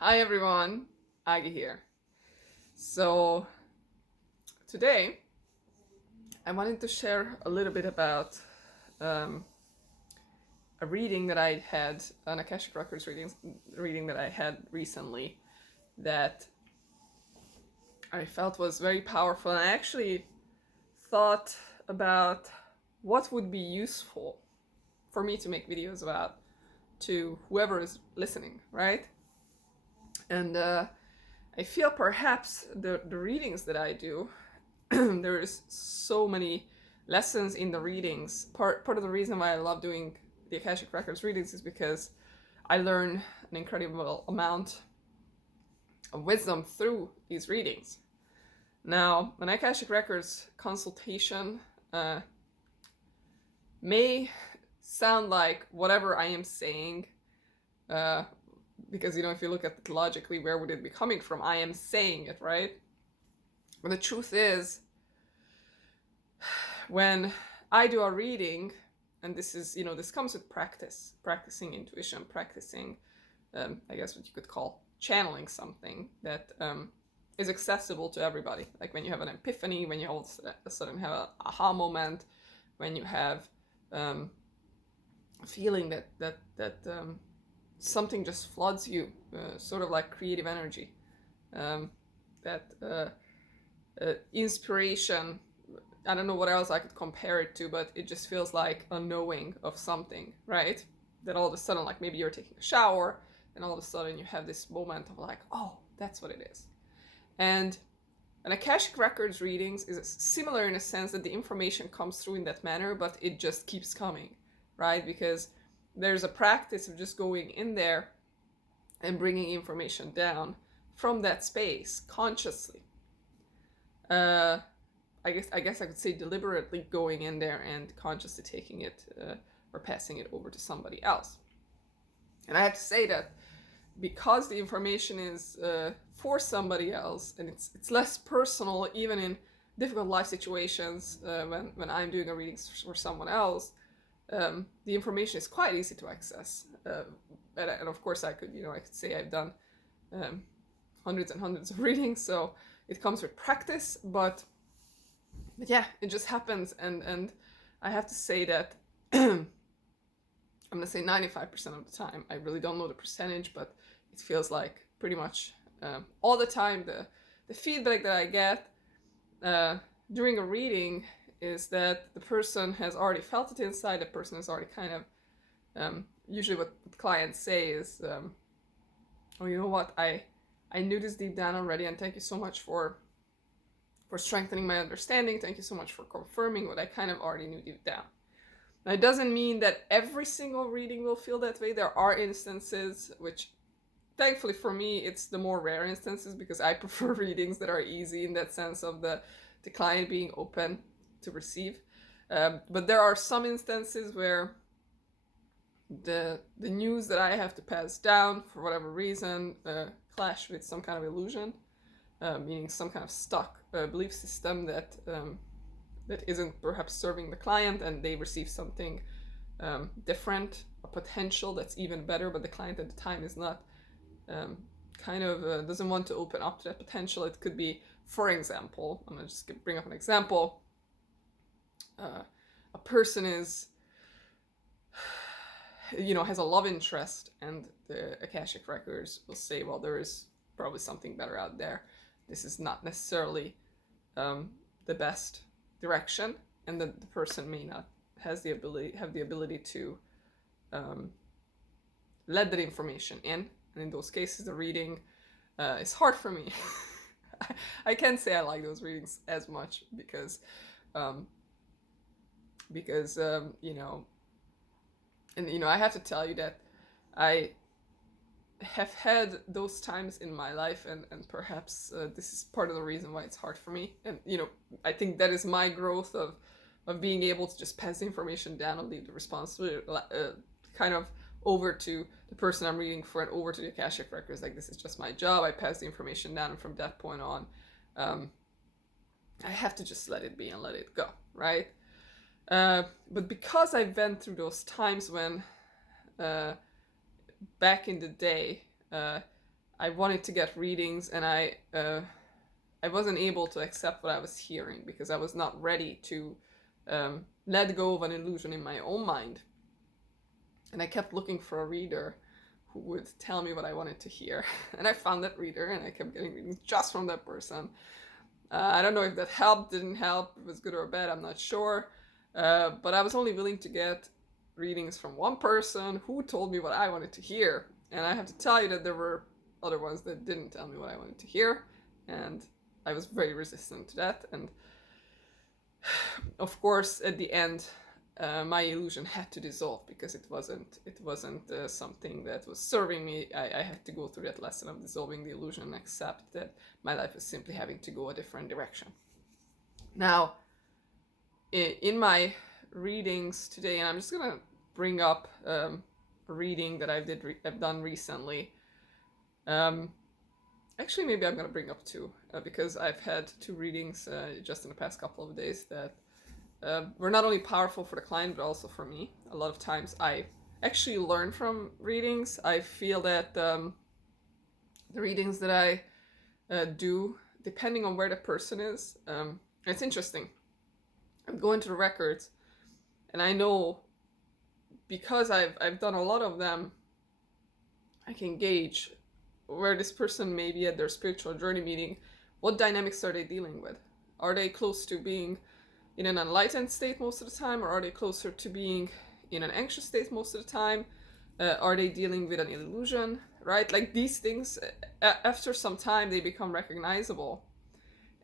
Hi everyone, Agi here. So today I wanted to share a little bit about um, a reading that I had, an Akashic Records reading that I had recently that I felt was very powerful. And I actually thought about what would be useful for me to make videos about to whoever is listening, right? And I feel perhaps the readings that I do, there is so many lessons in the readings. Part of the reason why I love doing the Akashic Records readings is because I learn an incredible amount of wisdom through these readings. Now, an Akashic Records consultation may sound like whatever I am saying, because if you look at it logically, where would it be coming from? I am saying it, right? But the truth is, when I do a reading, and this comes with practicing intuition, practicing, I guess what you could call channeling something that is accessible to everybody. Like when you have an epiphany, when you all of a sudden have an aha moment, when you have a feeling that something just floods you, sort of like creative energy, that inspiration. I don't know what else I could compare it to, but it just feels like a knowing of something, right? That all of a sudden, like maybe you're taking a shower, and all of a sudden you have this moment of like, oh, that's what it is. And an Akashic Records readings is similar in a sense that the information comes through in that manner, but it just keeps coming, right? Because there's a practice of just going in there and bringing information down from that space consciously. I guess I could say deliberately going in there and consciously taking it or passing it over to somebody else. And I have to say that because the information is for somebody else and it's less personal, even in difficult life situations, when I'm doing a reading for someone else, the information is quite easy to access. And of course, I could say I've done hundreds and hundreds of readings, so it comes with practice, but yeah, it just happens. And I have to say that I'm gonna say 95% of the time. I really don't know the percentage, but it feels like pretty much all the time the feedback that I get during a reading is that the person has already felt it inside. The person has already kind of usually what clients say is, oh, you know what, I knew this deep down already, and thank you so much for strengthening my understanding. Thank you so much for confirming what I kind of already knew deep down. Now, it doesn't mean that every single reading will feel that way. There are instances which, thankfully for me, it's the more rare instances, because I prefer readings that are easy in that sense of the client being open to receive. But there are some instances where the news that I have to pass down for whatever reason clash with some kind of illusion, meaning some kind of stuck belief system that isn't perhaps serving the client, and they receive something different, a potential that's even better, but the client at the time is not doesn't want to open up to that potential. It could be, for example, I'm gonna just bring up an example. A person is, has a love interest, and the Akashic Records will say, well, there is probably something better out there. This is not necessarily the best direction, and the person may not have the ability to let that information in. And in those cases, the reading is hard for me. I can't say I like those readings as much because I have to tell you that I have had those times in my life, and perhaps this is part of the reason why it's hard for me. And I think that is my growth of being able to just pass the information down and leave the responsibility kind of over to the person I'm reading for, and over to the Akashic Records. Like, this is just my job. I pass the information down, and from that point on, I have to just let it be and let it go, right? But because I went through those times when back in the day, I wanted to get readings, and I wasn't able to accept what I was hearing because I was not ready to let go of an illusion in my own mind. And I kept looking for a reader who would tell me what I wanted to hear. And I found that reader, and I kept getting readings just from that person. I don't know if that helped, didn't help, if it was good or bad, I'm not sure. But I was only willing to get readings from one person who told me what I wanted to hear. And I have to tell you that there were other ones that didn't tell me what I wanted to hear. And I was very resistant to that. And of course, at the end, my illusion had to dissolve because it wasn't something that was serving me. I had to go through that lesson of dissolving the illusion and accept that my life is simply having to go a different direction. Now, in my readings today, and I'm just gonna bring up a reading that I've done recently. Actually, maybe I'm gonna bring up two because I've had two readings just in the past couple of days that were not only powerful for the client but also for me. A lot of times I actually learn from readings. I feel that the readings that I do, depending on where the person is, it's interesting. I'm going to the records, and I know because I've done a lot of them, I can gauge where this person may be at their spiritual journey, meaning what dynamics are they dealing with? Are they close to being in an enlightened state most of the time, or are they closer to being in an anxious state most of the time? Are they dealing with an illusion, right? Like these things, after some time, they become recognizable.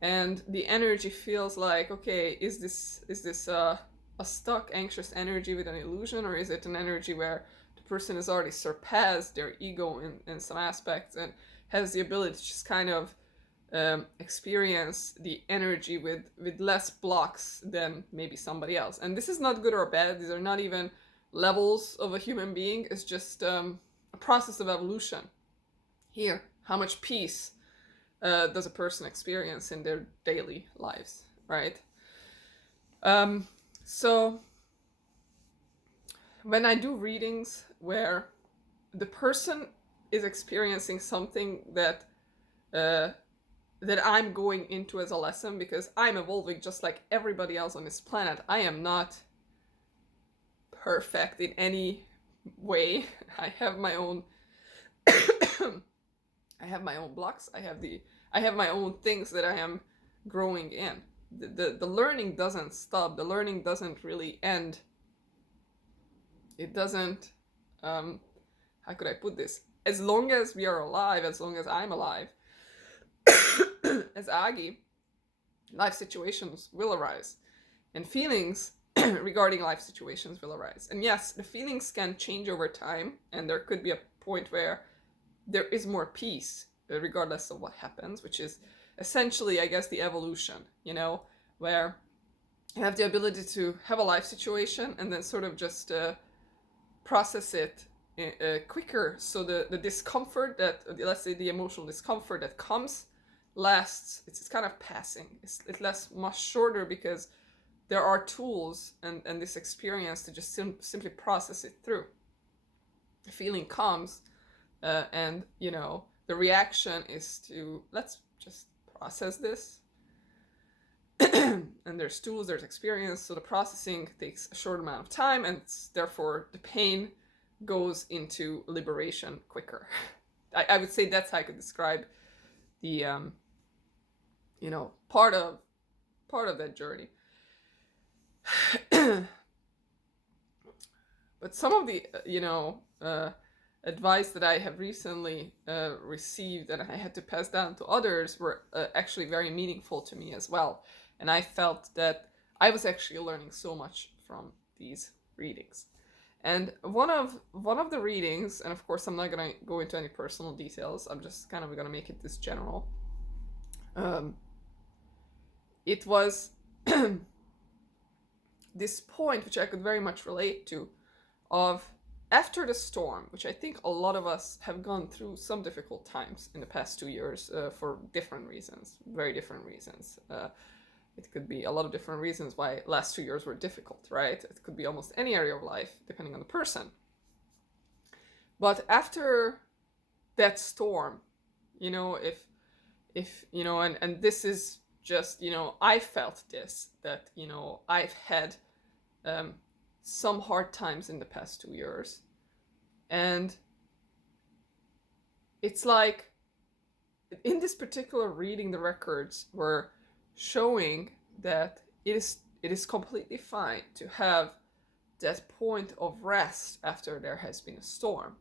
And the energy feels like, okay, is this a stuck, anxious energy with an illusion, or is it an energy where the person has already surpassed their ego in some aspects and has the ability to just kind of experience the energy with less blocks than maybe somebody else. And this is not good or bad. These are not even levels of a human being. It's just a process of evolution. Here, how much peace does a person experience in their daily lives, right? So when I do readings where the person is experiencing something that I'm going into as a lesson, because I'm evolving just like everybody else on this planet. I am not perfect in any way. I have my own I have my own blocks. I have my own things that I am growing in. The learning doesn't stop. The learning doesn't really end. It doesn't how could I put this? As long as we are alive, as long as I'm alive, as Agi, life situations will arise, and feelings regarding life situations will arise. And yes, the feelings can change over time, and there could be a point where there is more peace regardless of what happens, which is essentially, I guess, the evolution, where you have the ability to have a life situation and then sort of just process it quicker, so the discomfort that, let's say the emotional discomfort that comes, lasts, it's kind of passing. It lasts much shorter because there are tools and this experience to just simply process it through. The feeling comes, and the reaction is to, let's just process this. And there's tools, there's experience, so the processing takes a short amount of time, and therefore the pain goes into liberation quicker. I would say that's how I could describe the part of that journey. But some of the advice that I have recently received and I had to pass down to others were actually very meaningful to me as well. And I felt that I was actually learning so much from these readings. And one of the readings, and of course I'm not going to go into any personal details, I'm just kind of going to make it this general. It was this point, which I could very much relate to, of after the storm, which I think a lot of us have gone through some difficult times in the past 2 years for different reasons, very different reasons. It could be a lot of different reasons why last 2 years were difficult, right? It could be almost any area of life, depending on the person. But after that storm, if and this is just, I felt this, that, I've had some hard times in the past 2 years, and it's like, in this particular reading, the records were showing that it is completely fine to have that point of rest after there has been a storm.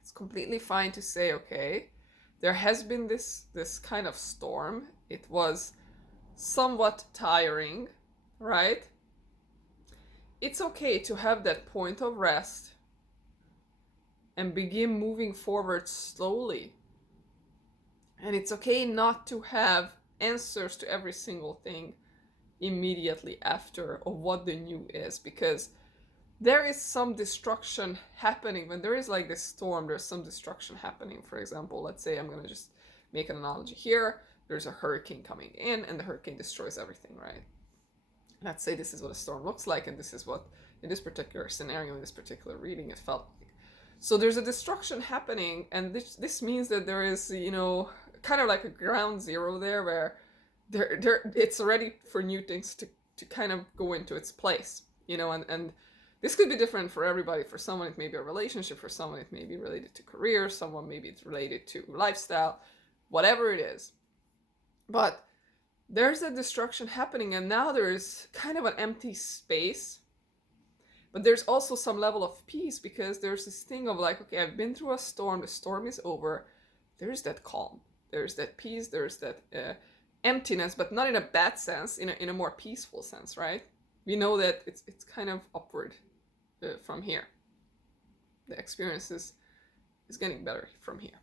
It's completely fine to say, okay, there has been this kind of storm. It was somewhat tiring, right? It's okay to have that point of rest and begin moving forward slowly. And it's okay not to have answers to every single thing immediately after of what the new is, because there is some destruction happening. When there is like this storm, there's some destruction happening. For example, let's say, I'm going to just make an analogy here. There's a hurricane coming in, and the hurricane destroys everything, right? Let's say this is what a storm looks like, and this is what, in this particular scenario, in this particular reading, it felt like. So there's a destruction happening, and this means that there is, kind of like a ground zero there, where it's ready for new things to kind of go into its place, and this could be different for everybody. For someone, it may be a relationship. For someone, it may be related to career. Someone, maybe it's related to lifestyle, whatever it is. But there's a destruction happening, and now there's kind of an empty space. But there's also some level of peace, because there's this thing of like, okay, I've been through a storm. The storm is over. There's that calm. There's that peace. There's that emptiness, but not in a bad sense, in a more peaceful sense, right? We know that it's kind of upward from here. The experience is getting better from here.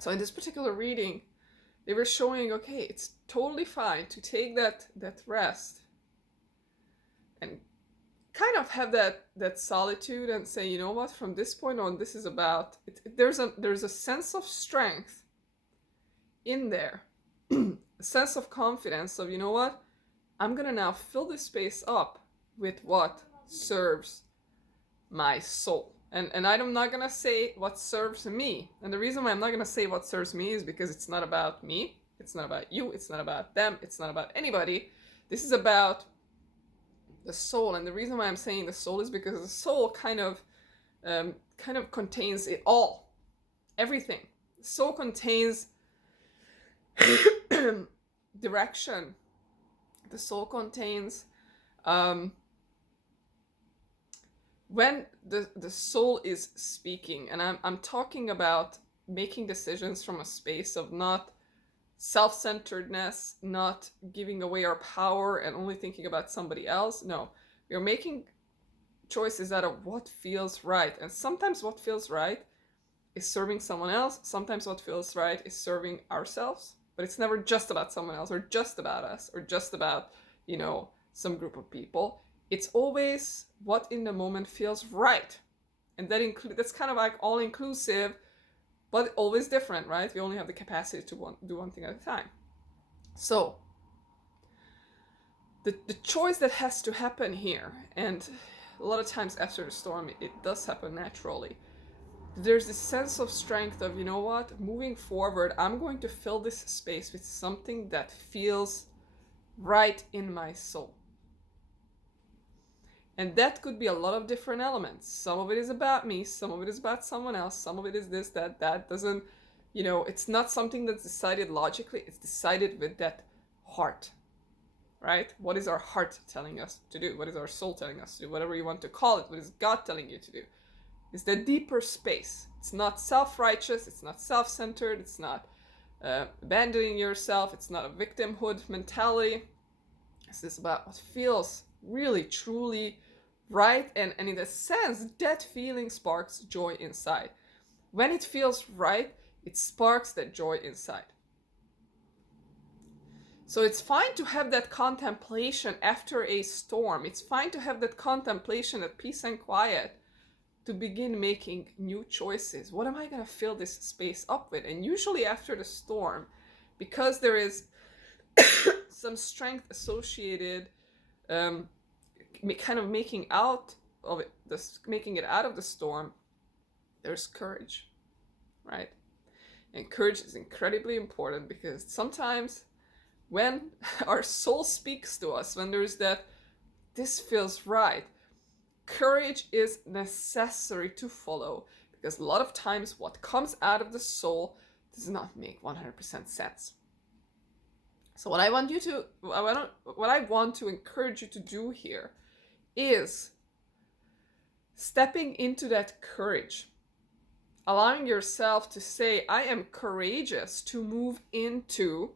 So in this particular reading, they were showing, okay, it's totally fine to take that rest and kind of have that solitude and say, you know what, from this point on, this is about there's a sense of strength in there, a sense of confidence of, you know what, I'm gonna now fill this space up with what serves my soul. And I'm not gonna say what serves me. And the reason why I'm not gonna say what serves me is because it's not about me, it's not about you, it's not about them, it's not about anybody. This is about the soul. And the reason why I'm saying the soul is because the soul kind of contains it all, everything. The soul contains direction. The soul contains when the soul is speaking, and I'm talking about making decisions from a space of not self-centeredness, not giving away our power and only thinking about somebody else. No, we are making choices out of what feels right. And sometimes what feels right is serving someone else. Sometimes what feels right is serving ourselves. But it's never just about someone else, or just about us, or just about, some group of people. It's always what in the moment feels right. And that's kind of like all-inclusive, but always different, right? We only have the capacity to do one thing at a time. So the choice that has to happen here, and a lot of times after the storm, it does happen naturally. There's this sense of strength of, you know what, moving forward, I'm going to fill this space with something that feels right in my soul. And that could be a lot of different elements. Some of it is about me, some of it is about someone else, some of it is this, that doesn't, it's not something that's decided logically, it's decided with that heart, right? What is our heart telling us to do? What is our soul telling us to do? Whatever you want to call it, what is God telling you to do? It's the deeper space. It's not self-righteous, it's not self-centered, it's not abandoning yourself, it's not a victimhood mentality. It's about what feels really, truly right, and in a sense, that feeling sparks joy inside. When it feels right, it sparks that joy inside. So it's fine to have that contemplation after a storm. It's fine to have that contemplation, that peace and quiet, to begin making new choices. What am I going to fill this space up with? And usually after the storm, because there is some strength associated, kind of making it out of the storm, there's courage, right? And courage is incredibly important because sometimes when our soul speaks to us, when there's that, this feels right, courage is necessary to follow, because a lot of times what comes out of the soul does not make 100% sense. So what I want to encourage you to do here is stepping into that courage, allowing yourself to say, I am courageous to move into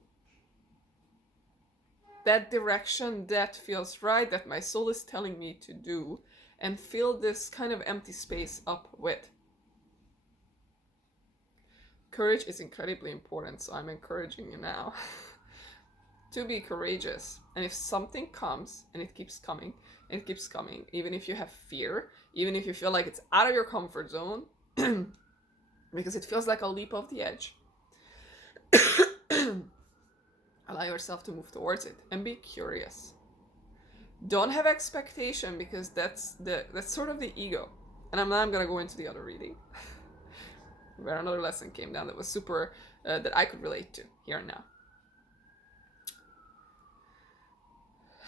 that direction that feels right, that my soul is telling me to do, and fill this kind of empty space up with. Courage is incredibly important, so I'm encouraging you now to be courageous. And if something comes, and it keeps coming, and it keeps coming, even if you have fear, even if you feel like it's out of your comfort zone, because it feels like a leap off the edge, allow yourself to move towards it and be curious. Don't have expectation, because that's sort of the ego. And I'm gonna go into the other reading where another lesson came down that was super that I could relate to here and now.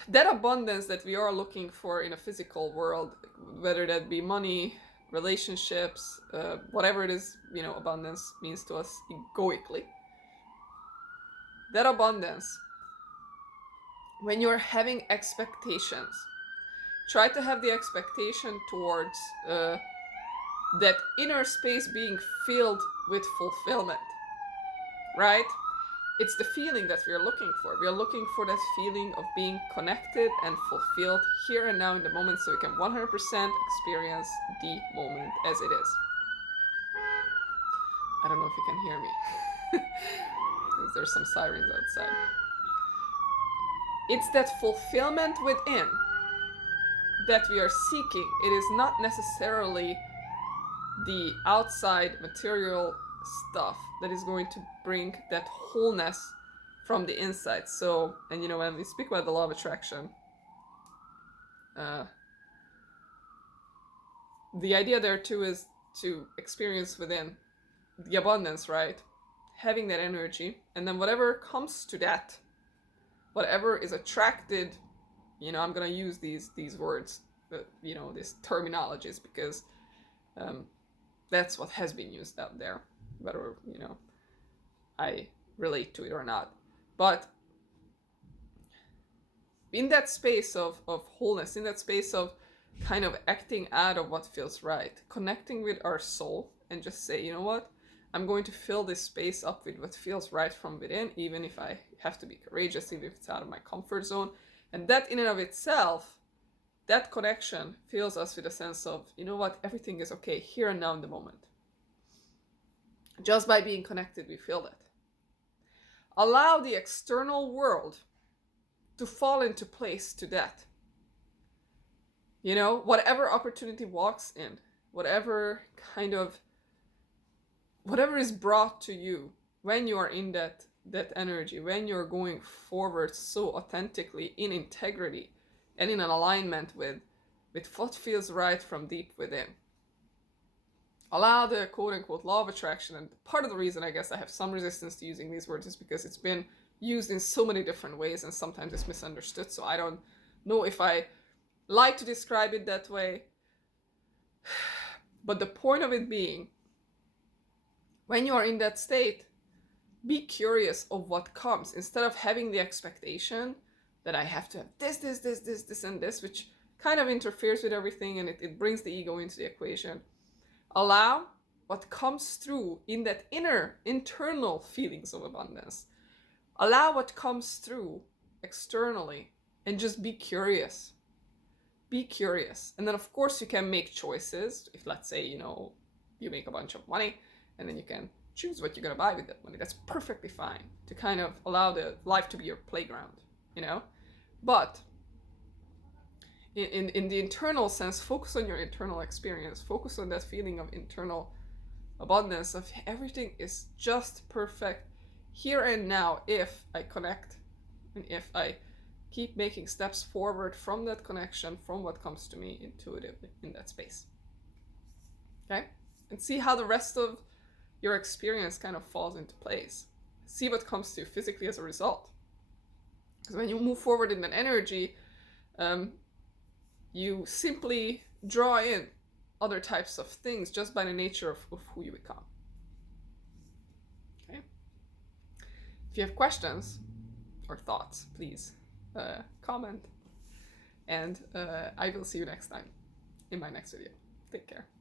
That abundance that we are looking for in a physical world, whether that be money, relationships, whatever it is, abundance means to us egoically. That abundance, when you're having expectations, try to have the expectation towards that inner space being filled with fulfillment, right? It's the feeling that we're looking for. We are looking for that feeling of being connected and fulfilled here and now in the moment, so we can 100% experience the moment as it is. I don't know if you can hear me, because there's some sirens outside. It's that fulfillment within that we are seeking. It is not necessarily the outside material stuff that is going to bring that wholeness from the inside. So, and when we speak about the law of attraction, the idea there too is to experience within the abundance, right? Having that energy, and then whatever comes to that, whatever is attracted, I'm gonna use these words, these terminologies, because that's what has been used out there, whether I relate to it or not. But in that space of wholeness, in that space of kind of acting out of what feels right, connecting with our soul, and just say, you know what, I'm going to fill this space up with what feels right from within, even if I have to be courageous, even if it's out of my comfort zone. And that in and of itself, that connection fills us with a sense of, you know what, everything is okay here and now in the moment. Just by being connected, we feel that. Allow the external world to fall into place to that. Whatever opportunity walks in, whatever is brought to you when you are in that energy, when you're going forward so authentically, in integrity, and in an alignment with what feels right from deep within. Allow the quote-unquote law of attraction, and part of the reason I guess I have some resistance to using these words is because it's been used in so many different ways, and sometimes it's misunderstood, so I don't know if I like to describe it that way. But the point of it being, when you are in that state, be curious of what comes, instead of having the expectation that I have to have this, and this, which kind of interferes with everything, and it brings the ego into the equation. Allow what comes through in that internal feelings of abundance. Allow what comes through externally, and just be curious. Be curious. And then of course you can make choices. If, let's say, you make a bunch of money, and then you can choose what you're going to buy with that money. That's perfectly fine, to kind of allow the life to be your playground, But in the internal sense, focus on your internal experience. Focus on that feeling of internal abundance, of everything is just perfect here and now if I connect, and if I keep making steps forward from that connection, from what comes to me intuitively in that space. Okay? And see how the rest of your experience kind of falls into place. See what comes to you physically as a result. Because when you move forward in that energy, you simply draw in other types of things just by the nature of who you become. Okay? If you have questions or thoughts, please comment. And I will see you next time in my next video. Take care.